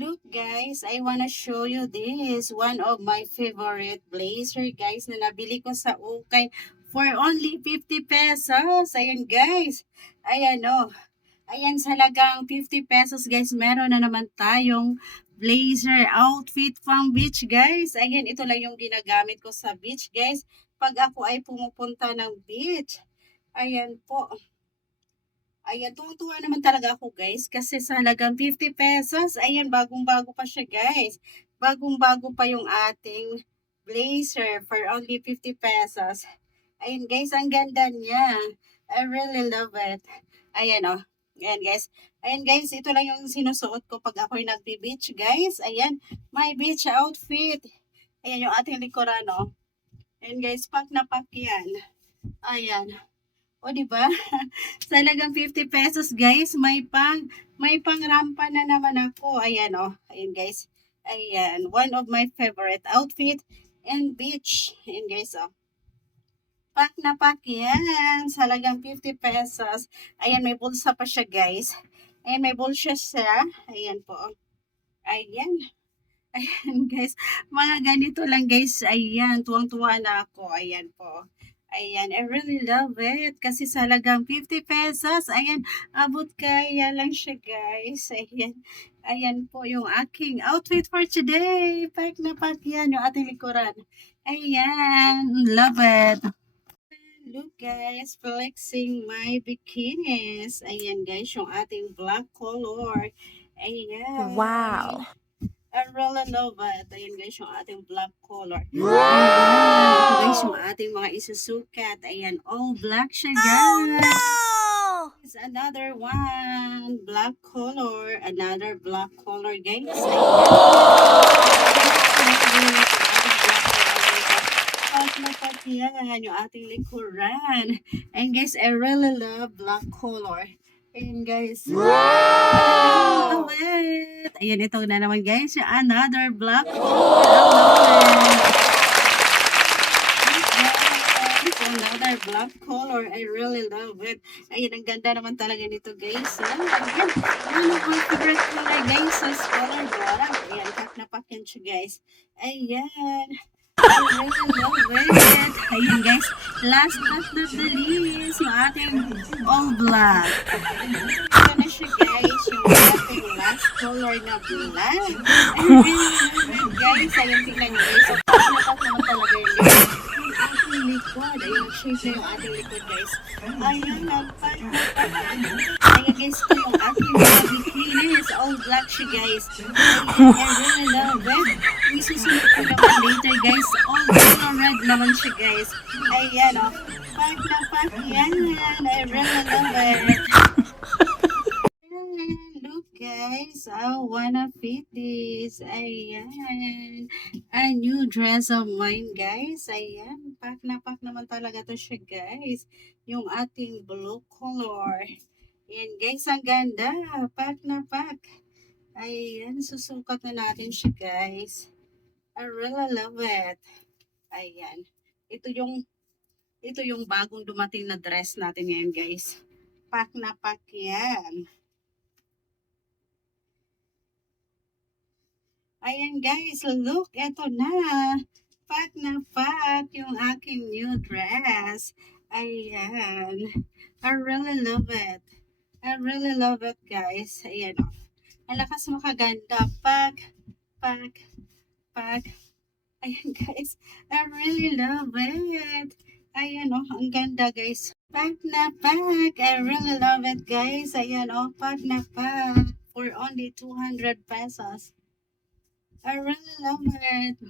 Look guys, I wanna show you this. One of my favorite blazer guys na nabili ko sa Ukay for only 50 pesos. Ayan guys. Ayan oh. Ayan sa halagang 50 pesos guys. Meron na naman tayong blazer outfit pang beach guys. Ayan, ito lang yung ginagamit ko sa beach guys. Pag ako ay pumupunta ng beach. Ayan po. Ayan, tuwa naman talaga ako guys kasi sa halagang 50 pesos, ayan, bagong-bago pa siya guys. Bagong-bago pa yung ating blazer for only 50 pesos. Ayan guys, ang ganda niya. I really love it. Ayan oh. Ayan guys. Ayan guys, ito lang yung sinusuot ko pag ako'y nagbe-beach guys. Ayan, my beach outfit. Ayan yung ating likuran oh. Ayan guys, pack na pack yan. Ayan. O, di ba? Sa halagang 50 pesos, guys, may pang rampa na naman ako. Ayan, oh. Ayan, guys. Ayan, one of my favorite outfit and beach. Ayan, guys, oh. Pack na pack yan. Sa halagang 50 pesos. Ayan, may bulsa pa siya, guys. Ayan, may bulsa siya. Ayan po. Ayan. Ayan, guys. Mga ganito lang, guys. Ayan, tuwang-tuwa na ako. Ayan po. Ayan, I really love it. Kasi sa halagang 50 pesos, ayan, abot kaya lang siya guys. Ayan, ayan po yung aking outfit for today. Pack na pack yan, yung ating likuran. Ayan, love it. Look guys, flexing my bikinis. Ayan guys, yung ating black color. Ayan. Wow. I really love it. Ayan guys, yung ating black color. Wow! Ito guys, yung ating mga isusukat. Ayan, all black siya guys. Oh no! It's another one. Black color. Another black color guys. Ayan, yung ating likuran. And guys, I really love black color. Ayan guys. Wow! Love it. Ayan, ito na naman guys. Yung another black color. Another black color. I really love it. Ayan, ang ganda naman talaga nito guys. Ayan, one of my favorite color guys. Is color black. Ayan, pack na pack yan siya guys. Ayan. I really love it. Ayan guys, last but not the least, yung ating all black. Ito na siya guys, yung ating last color na black. I really love it guys. Ayan, tingnan nyo guys. So, nakat naman talaga yun guys. Yung ating likod. Ayan, shade na yung ating likod guys. Ayan, nagpat. Ayan guys, ito yung ating bikinis. All black siya guys. Ayan, I really love it. Isusunod ko naman later guys. All color red naman siya guys. Ayan o. Pack na pack yan. I really love it. Ayan, look guys. I wanna fit this. Ayan. A new dress of mine guys. Ayan. Pack na pack naman talaga to siya guys. Yung ating blue color. Ayan guys. Ang ganda. Pack na pack. Ayan. Susukat na natin siya guys. I really love it. Ayan. Ito yung bagong dumating na dress natin ngayon, guys. Pack na pack yan. Ayan, guys. Look, ito na. Pack na pack yung aking new dress. Ayan. I really love it. I really love it, guys. Ayan, oh. Ang lakas makaganda. Pack, pack, pack. Ayan guys, I really love it. Ayan oh, ang ganda guys. Pack na pack. I really love it guys. Ayan oh, pack na pack for only 200 pesos. I really love it.